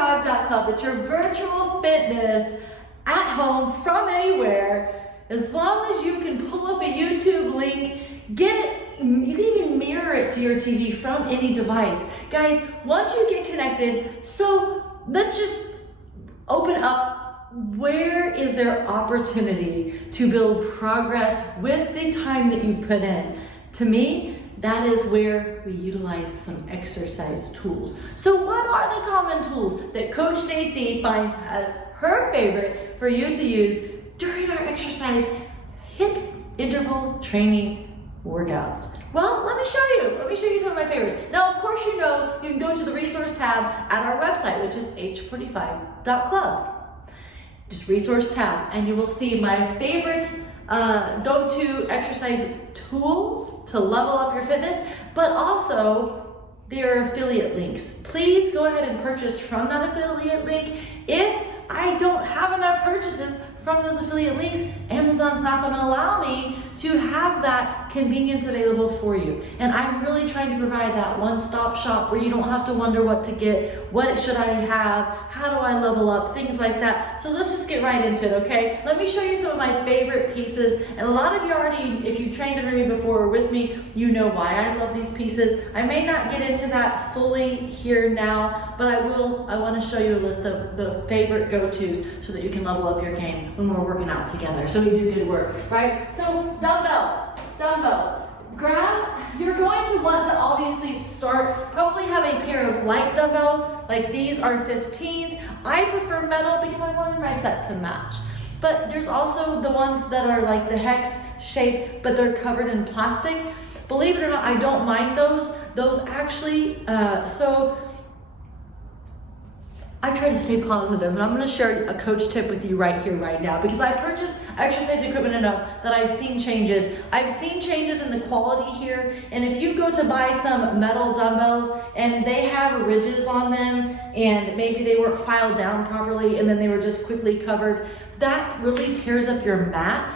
H45.CLUB. It's your virtual fitness at home from anywhere. As long as you can pull up a YouTube link, get it. You can even mirror it to your TV from any device. Guys, once you get connected, so let's just open up. Where is there opportunity to build progress with the time that you put in? To me, that is where we utilize some exercise tools. So what are the common tools that Coach Stacy finds as her favorite for you to use during our exercise HiiT interval training workouts? Well, let me show you. Let me show you some of my favorites. Now, of course, you know you can go to the resource tab at our website, which is H45.CLUB. Just resource tab, and you will see my favorite go-to exercise tools to level up your fitness, but also their affiliate links. Please go ahead and purchase from that affiliate link. If I don't have enough purchases from those affiliate links, Amazon's not going to allow me to have that convenience available for you. And I'm really trying to provide that one-stop shop where you don't have to wonder what to get, what should I have, how do I level up, things like that. So let's just get right into it, okay? Let me show you some of my favorite pieces. And a lot of you already, if you trained under me before or with me, you know why I love these pieces. I may not get into that fully here now, but I will. I want to show you a list of the favorite go-tos so that you can level up your game when we're working out together, so we do good work, right? So dumbbells. You're going to want to obviously start, probably have a pair of light dumbbells, like these are 15s. I prefer metal because I wanted my set to match. But there's also the ones that are like the hex shape, but they're covered in plastic. Believe it or not, I don't mind those. Those actually, so I try to stay positive, and I'm going to share a coach tip with you right here, right now, because I purchased exercise equipment enough that I've seen changes. I've seen changes in the quality here, and if you go to buy some metal dumbbells and they have ridges on them and maybe they weren't filed down properly and then they were just quickly covered, that really tears up your mat,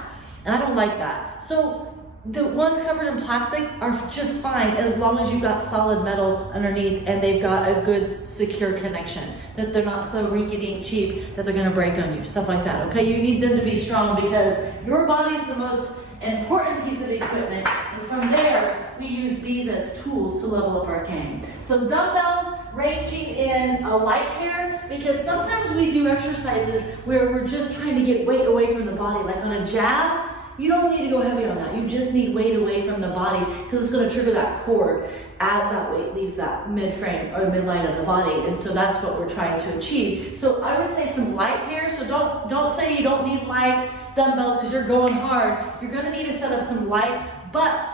and I don't like that. So the ones covered in plastic are just fine as long as you've got solid metal underneath and they've got a good secure connection, that they're not so rinky-dink cheap that they're gonna break on you, stuff like that, okay? You need them to be strong because your body is the most important piece of equipment, and from there, we use these as tools to level up our game. So dumbbells ranging in a light pair, because sometimes we do exercises where we're just trying to get weight away from the body, like on a jab. You don't need to go heavy on that. You just need weight away from the body because it's going to trigger that core as that weight leaves that mid-frame or midline of the body. And so that's what we're trying to achieve. So I would say some light pairs. So don't say you don't need light dumbbells because you're going hard. You're going to need a set of some light, but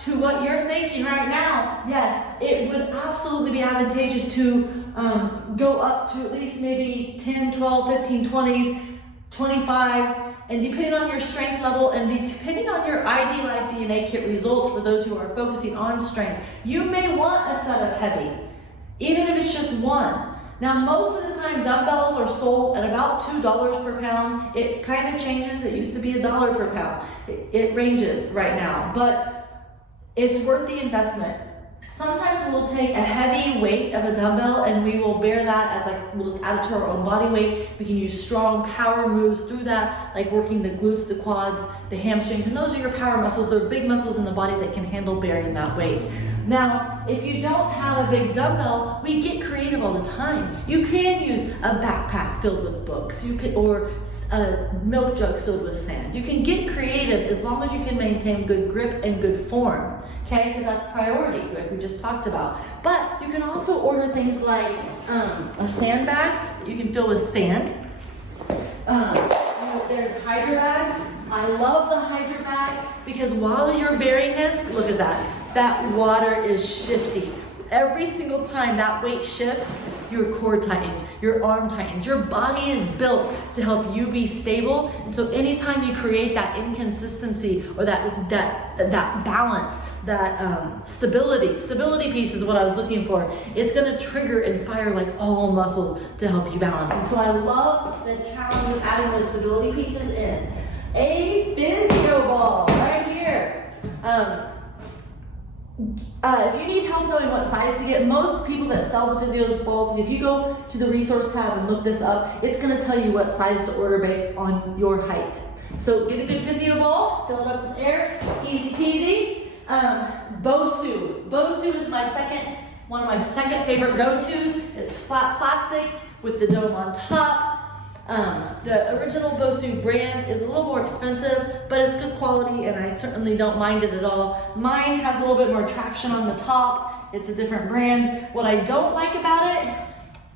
to what you're thinking right now, yes, it would absolutely be advantageous to go up to at least maybe 10, 12, 15, 20s, 25s, and depending on your strength level and depending on your ID Life DNA kit results for those who are focusing on strength, you may want a set of heavy, even if it's just one. Now, most of the time, dumbbells are sold at about $2 per pound. It kind of changes. It used to be $1 per pound. It ranges right now, but it's worth the investment. Sometimes we'll take a heavy weight of a dumbbell and we will bear that as like, we'll just add it to our own body weight. We can use strong power moves through that, like working the glutes, the quads, the hamstrings, and those are your power muscles. They're big muscles in the body that can handle bearing that weight. Now, if you don't have a big dumbbell, we get creative all the time. You can use a backpack filled with books, or milk jugs filled with sand. You can get creative as long as you can maintain good grip and good form, okay? Because that's priority, like we just talked about. But you can also order things like a sandbag that you can fill with sand. There's Hydra Bags. I love the Hydra Bag because while you're bearing this, look at that. That water is shifty. Every single time that weight shifts, your core tightens, your arm tightens. Your body is built to help you be stable. And so anytime you create that inconsistency or that balance, that stability piece is what I was looking for. It's gonna trigger and fire like all muscles to help you balance. And so I love the challenge of adding those stability pieces in. A physio ball right here. If you need help knowing what size to get, most people that sell the Physios balls, and if you go to the resource tab and look this up, it's going to tell you what size to order based on your height. So get a good Physio ball, fill it up with air, easy peasy. Bosu. Bosu is one of my second favorite go-tos. It's flat plastic with the dome on top. The original Bosu brand is a little more expensive, but it's good quality and I certainly don't mind it at all. Mine has a little bit more traction on the top. It's a different brand. What I don't like about it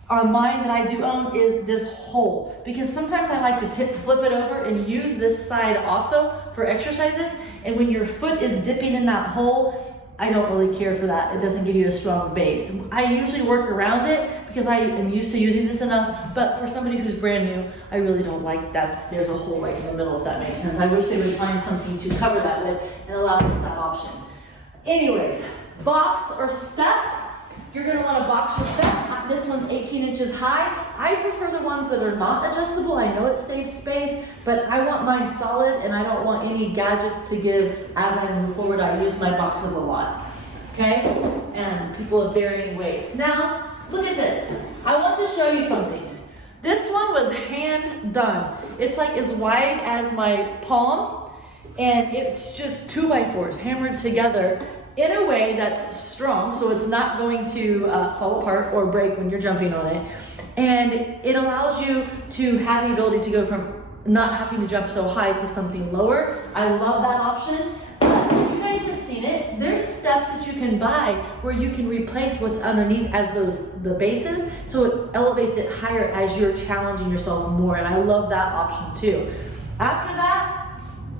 on mine that I do own is this hole, because sometimes I like to flip it over and use this side also for exercises, and when your foot is dipping in that hole, I don't really care for that. It doesn't give you a strong base. I usually work around it because I am used to using this enough, but for somebody who's brand new, I really don't like that there's a hole right in the middle, if that makes sense. I wish they would find something to cover that with and allow us that option. Anyways, box or step. You're gonna want a box or step. This one's 18 inches high. I prefer the ones that are not adjustable. I know it saves space, but I want mine solid and I don't want any gadgets to give as I move forward. I use my boxes a lot, okay? And people of varying weights. Now, look at this. I want to show you something. This one was hand done. It's like as wide as my palm, and it's just 2x4s hammered together in a way that's strong, so it's not going to fall apart or break when you're jumping on it. And it allows you to have the ability to go from not having to jump so high to something lower. I love that option. You guys have seen it. There's steps that you can buy where you can replace what's underneath as the bases, so it elevates it higher as you're challenging yourself more, and I love that option too. After that,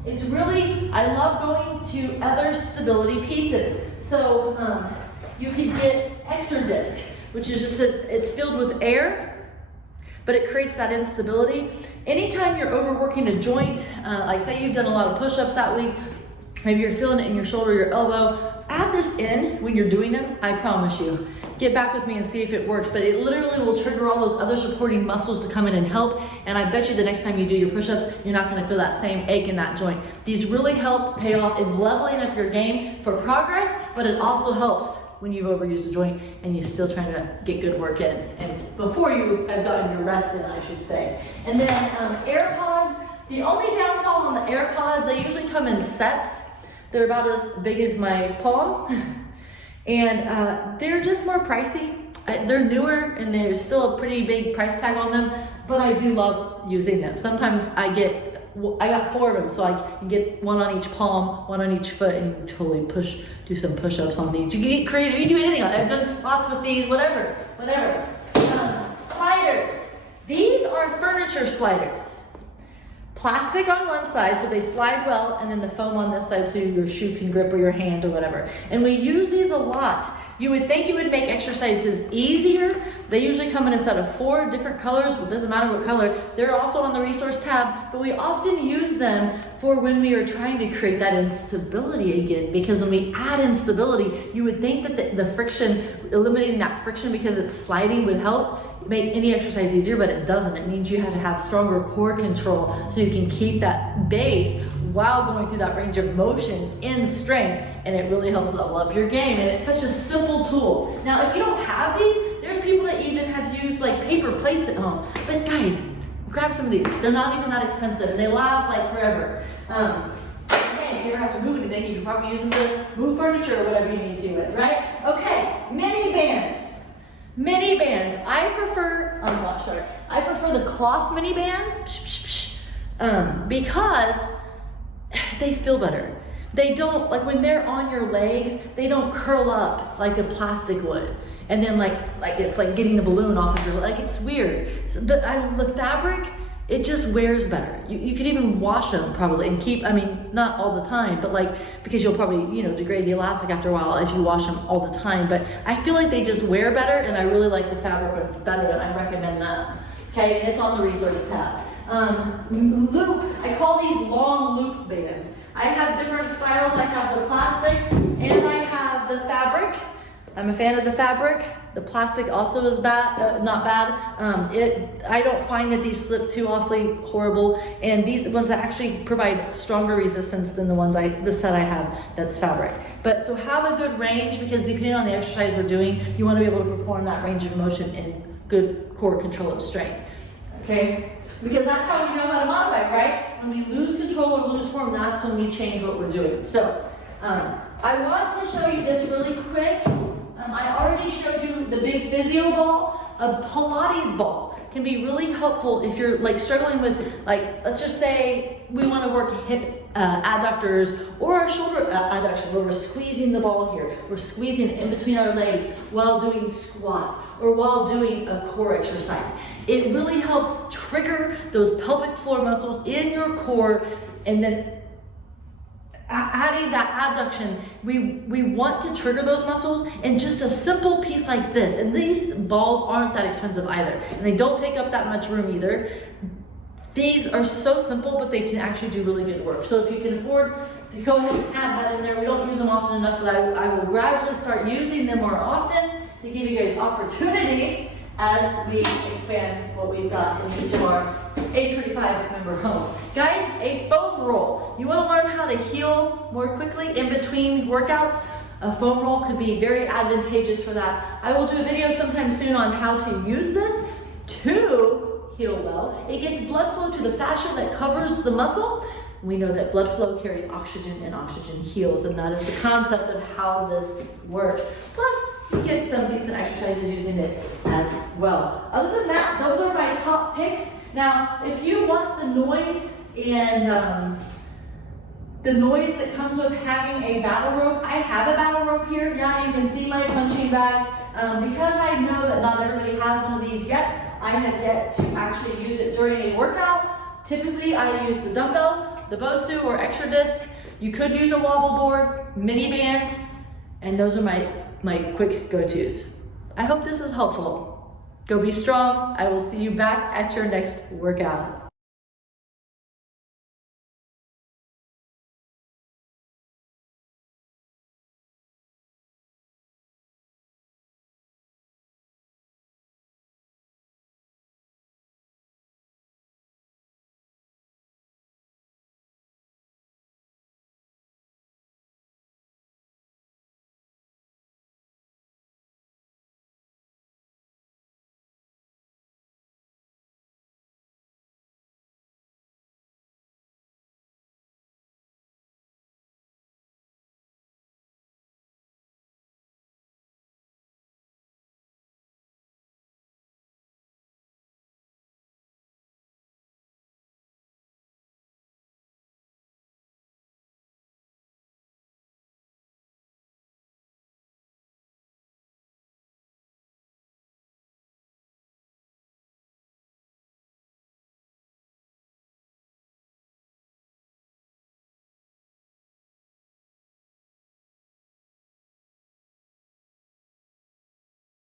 it's really, I love going to other stability pieces. So you can get ExerDisc, which is just it's filled with air, but it creates that instability. Anytime you're overworking a joint, like say you've done a lot of push-ups that week, maybe you're feeling it in your shoulder, your elbow, add this in when you're doing them, I promise you. Get back with me and see if it works, but it literally will trigger all those other supporting muscles to come in and help, and I bet you the next time you do your push-ups, you're not gonna feel that same ache in that joint. These really help pay off in leveling up your game for progress, but it also helps when you've overused a joint and you're still trying to get good work in, and before you have gotten your rest in, I should say. And then AirPods, the only downfall on the AirPods, they usually come in sets. They're about as big as my palm. And they're just more pricey. They're newer and there's still a pretty big price tag on them, but I do love using them. Sometimes I got 4 of them, so I can get one on each palm, one on each foot, and totally do some push-ups on these. You can get creative, you can do anything. I've done squats with these, whatever. Sliders. These are furniture sliders. Plastic on one side so they slide well, and then the foam on this side so your shoe can grip or your hand or whatever. And we use these a lot. You would think it would make exercises easier. They usually come in a set of 4 different colors. It doesn't matter what color. They're also on the resource tab, but we often use them for when we are trying to create that instability again, because when we add instability, you would think that the friction, eliminating that friction because it's sliding would help make any exercise easier, but it doesn't. It means you have to have stronger core control so you can keep that base while going through that range of motion in strength, and it really helps level up your game, and it's such a simple tool. Now, if you don't have these, there's people that even have used like paper plates at home, but guys, grab some of these. They're not even that expensive, and they last like forever. Okay, if you ever have to move anything, you can probably use them to move furniture or whatever you need to with, right? Okay, mini bands. Mini bands, I prefer the cloth mini bands because they feel better. They don't, like when they're on your legs, they don't curl up like a plastic would. And then like it's like getting a balloon off of your, like it's weird. So, but the fabric, it just wears better. You could even wash them probably and keep, I mean, not all the time, but like, because you'll probably, you know, degrade the elastic after a while if you wash them all the time, but I feel like they just wear better, and I really like the fabric ones better, and I recommend that. Okay, and it's on the resource tab. Loop, I call these long loop bands. I have different styles. I have the plastic and I have the fabric. I'm a fan of the fabric. The plastic also is bad, not bad. I don't find that these slip too awfully horrible, and these ones actually provide stronger resistance than the set I have that's fabric. But so have a good range, because depending on the exercise we're doing, you want to be able to perform that range of motion in good core control and strength. Okay? Because that's how we know how to modify, right? When we lose control or lose form, that's when we change what we're doing. So I want to show you this really quick. I already showed you the big physio ball. A Pilates ball can be really helpful if you're like struggling with, like, let's just say we want to work hip adductors or our shoulder adduction, where we're squeezing the ball here. We're squeezing it in between our legs while doing squats or while doing a core exercise. It really helps trigger those pelvic floor muscles in your core, and then adding that adduction, we want to trigger those muscles in just a simple piece like this. And these balls aren't that expensive either, and they don't take up that much room either. These are so simple, but they can actually do really good work. So if you can afford to go ahead and add that in there, we don't use them often enough, but I will gradually start using them more often to give you guys opportunity as we expand what we've got in each of our H45 member homes. Guys, a foam roll. You want to learn how to heal more quickly in between workouts? A foam roll could be very advantageous for that. I will do a video sometime soon on how to use this to heal well. It gets blood flow to the fascia that covers the muscle. We know that blood flow carries oxygen and oxygen heals, and that is the concept of how this works. Plus, you get some decent exercises using it as well. Other than that, those are my top picks. Now, if you want the noise and the noise that comes with having a battle rope, I have a battle rope here. Yeah, you can see my punching bag. Because I know that not everybody has one of these yet, I have yet to actually use it during a workout. Typically, I use the dumbbells, the Bosu or extra disc. You could use a wobble board, mini bands, and those are my quick go-tos. I hope this is helpful. Go be strong. I will see you back at your next workout.